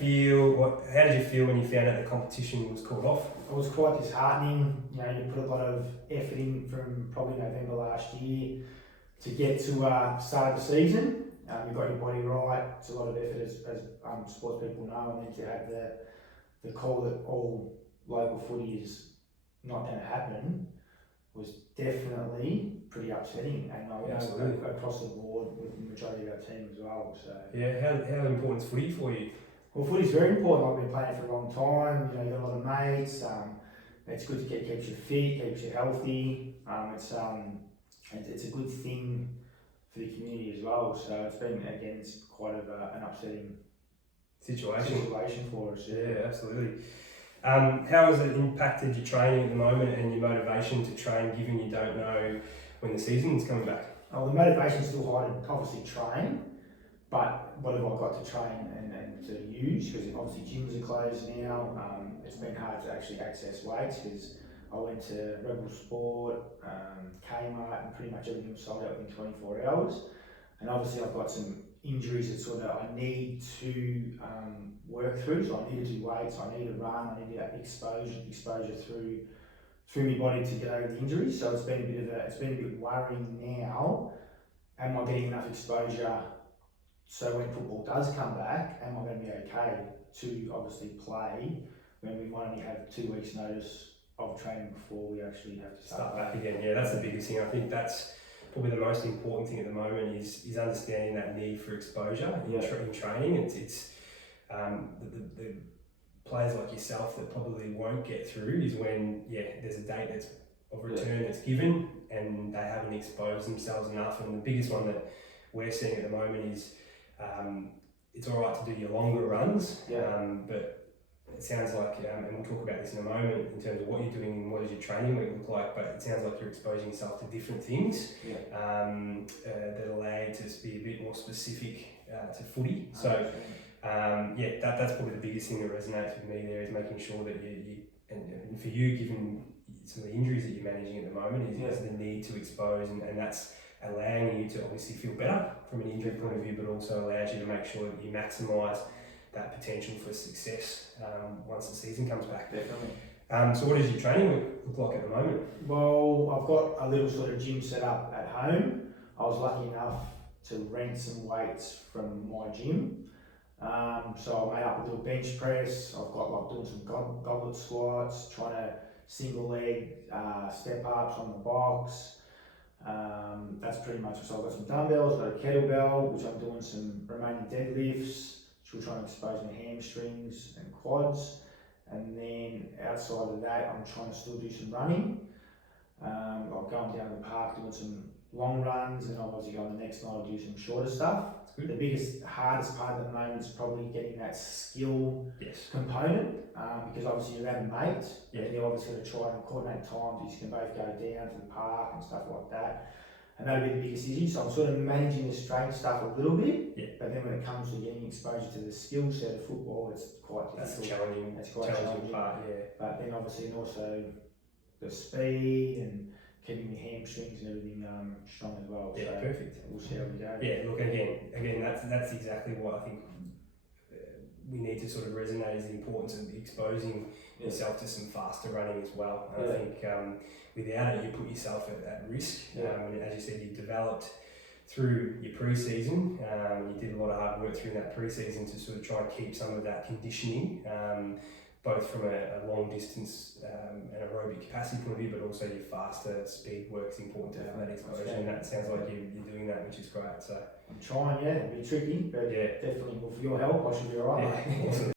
How did you feel when you found out the competition was called off? It was quite disheartening. You know, you put a lot of effort in from probably November last year to get to start of the season. You've got your body right. It's a lot of effort, as sports people know, and then to have the call that all local footy is not going to happen was definitely pretty upsetting, and I know across the board with the majority of our team as well. So yeah, how important is footy for you? Well, footy's very important. I've been playing for a long time. You know, you've got a lot of mates. It's good to keeps you fit, keeps you healthy. It's a good thing for the community as well. So it's quite an upsetting situation for us. Yeah, absolutely. How has it impacted your training at the moment and your motivation to train, given you don't know when the season's coming back? Oh, the motivation's still high to obviously train, but what have I got to train and to use? Because obviously gyms are closed now. It's been hard to actually access weights because I went to Rebel Sport, Kmart, and pretty much everything was sold out within 24 hours. And obviously I've got some injuries that sort of I need to work through. So I need to do weights, I need to run, I need to get exposure through my body to get over the injuries. So it's been a bit worrying now. Am I getting enough exposure so when football does come back, am I going to be okay to obviously play when we might only have 2 weeks notice of training before we actually have to start back again? Yeah, that's the biggest thing. I think that's probably the most important thing at the moment is understanding that need for exposure in training. It's the players like yourself that probably won't get through is when there's a date that's of return that's given and they haven't exposed themselves enough. And the biggest one that we're seeing at the moment is it's all right to do your longer runs, but it sounds like, and we'll talk about this in a moment in terms of what you're doing and what does your training week look like, but it sounds like you're exposing yourself to different things that allow you to be a bit more specific to footy. So that's probably the biggest thing that resonates with me there is making sure that and for you, given some of the injuries that you're managing at the moment, is the need to expose, and that's allowing you to obviously feel better from an injury point of view, but also allows you to make sure that you maximise that potential for success once the season comes back. Definitely. So what does your training look like at the moment? Well, I've got a little sort of gym set up at home. I was lucky enough to rent some weights from my gym. So I made up a little bench press. I've got doing some goblet squats, trying to single leg step ups on the box. That's pretty much it. So I've got some dumbbells, I've got a kettlebell, which I'm doing some remaining deadlifts. Still trying to expose my hamstrings and quads, and then outside of that I'm trying to still do some running. I'm going down to the park doing some long runs, and obviously on the next night I'll do some shorter stuff. The hardest part at the moment is probably getting that skill component, because obviously you're having mates, and you're obviously going to try and coordinate times so you can both go down to the park and stuff like that. And that'll be the biggest issue. So I'm sort of managing the strength stuff a little bit, but then when it comes to getting exposure to the skill set of football, it's quite difficult. That's quite challenging part, But then obviously, and also the speed and keeping the hamstrings and everything strong as well. Yeah, so perfect. We'll see how we go. Yeah, look, again, that's exactly what I think we need to sort of resonate is the importance of exposing yourself to some faster running as well. And I think without it, you put yourself at risk. And as you said, you developed through your pre-season. You did a lot of hard work through that pre-season to sort of try and keep some of that conditioning, both from a long distance and aerobic capacity point of view, but also your faster speed work is important to have that exposure. And that sounds like you're doing that, which is great. So I'm trying, it'll be tricky, but definitely with your help, I should be alright. Awesome.